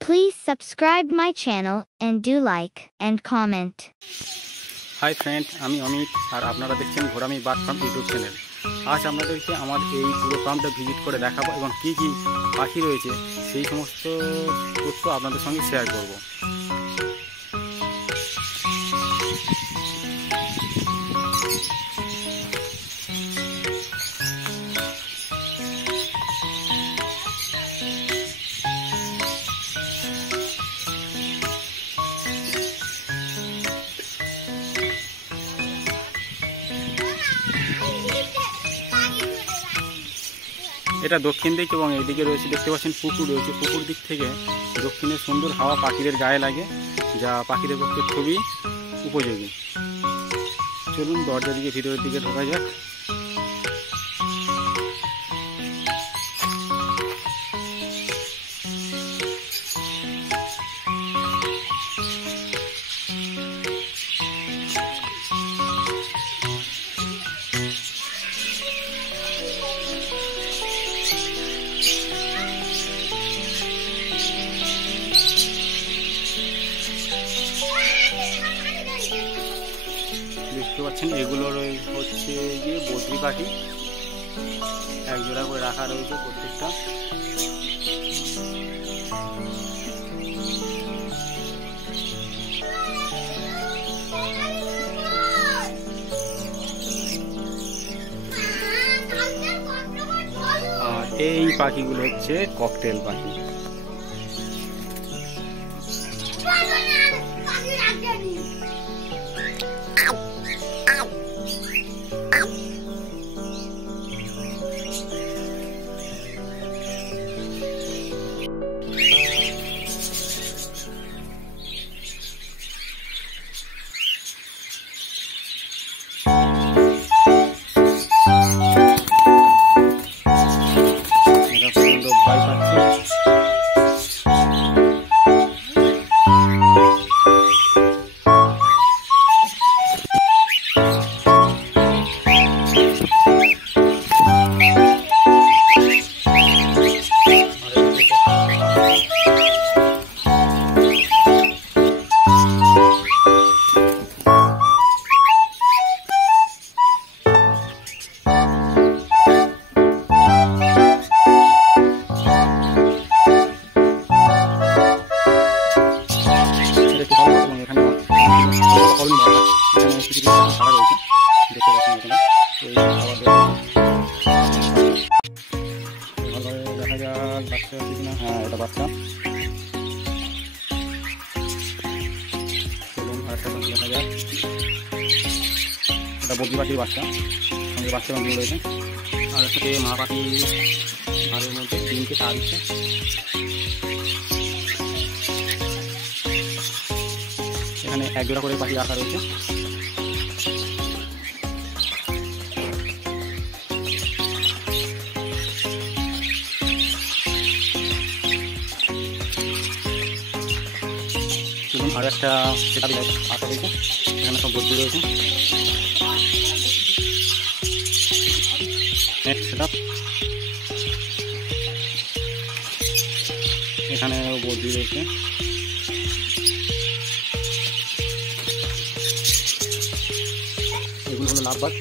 Please subscribe my channel and do like and comment. Hi friend, আমি অমিত আর আপনারা দেখছেন ঘোরামি bird farm YouTube channel. আজ আপনাদেরকে আমার এই পুরো ফার্মটা ভিজিট করে দেখাবো এবং কী কী পাখি রয়েছে সেই সমস্ত তথ্য আপনাদের সঙ্গে শেয়ার করব। এটা দক্ষিণ দিক এবং এইদিকে রয়েছে, দেখতে পাচ্ছেন পুকুর রয়েছে। পুকুর দিক থেকে দক্ষিণে সুন্দর হাওয়া পাখিদের গায়ে লাগে, যা পাখিদের পক্ষে খুবই উপযোগী। চলুন দরজা দিকে ভিতরের দিকে ঢোকা যাক। দেখতে পাচ্ছেন এগুলোর হচ্ছে গিয়ে বদ্রি পাখি, এক জোড়া করে রাখা রয়েছে প্রত্যেকটা। আর এই পাখিগুলো হচ্ছে ককটেল পাখি। ভয় পাচ্ছে। দেখা যাক বাচ্চা আছে কিনা। হ্যাঁ, এটা বাচ্চা। চলুন আরেকটা দেখা যাক। এটা বদ্রি পাখির বাচ্চা, সঙ্গে বাচ্চা এবং ডিম রয়েছে। আর এর সাথে মা পাখি ঘরের মধ্যে ডিমকে তা দিচ্ছে। এখানে এক জোড়া করে পাখি রাখা রয়েছে। আর একটা সেটা আশা রয়েছে, এখানে সব ভর্তি রয়েছে। সেটা এখানেও ভর্তি রয়েছে। এগুলো হলো লাভবাদ।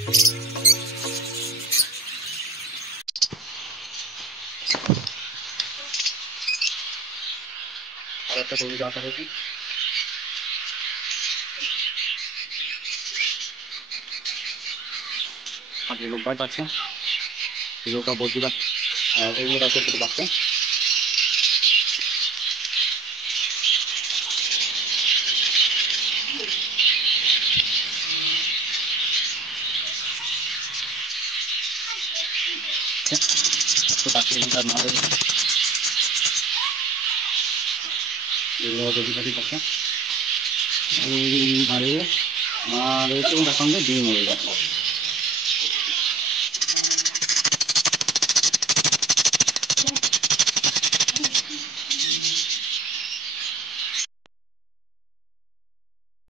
আর একটা কবি আশা রয়েছে। আর যে লোক পাচ্ছে এগুলোটা বদ্রি পাখি, এগুলোটা ছোট ছোট বাচ্চা। এগুলো বদ্রি পাখির বাচ্চা। আর রয়েছে এবং তার সঙ্গে ডিম হয়ে যাচ্ছে।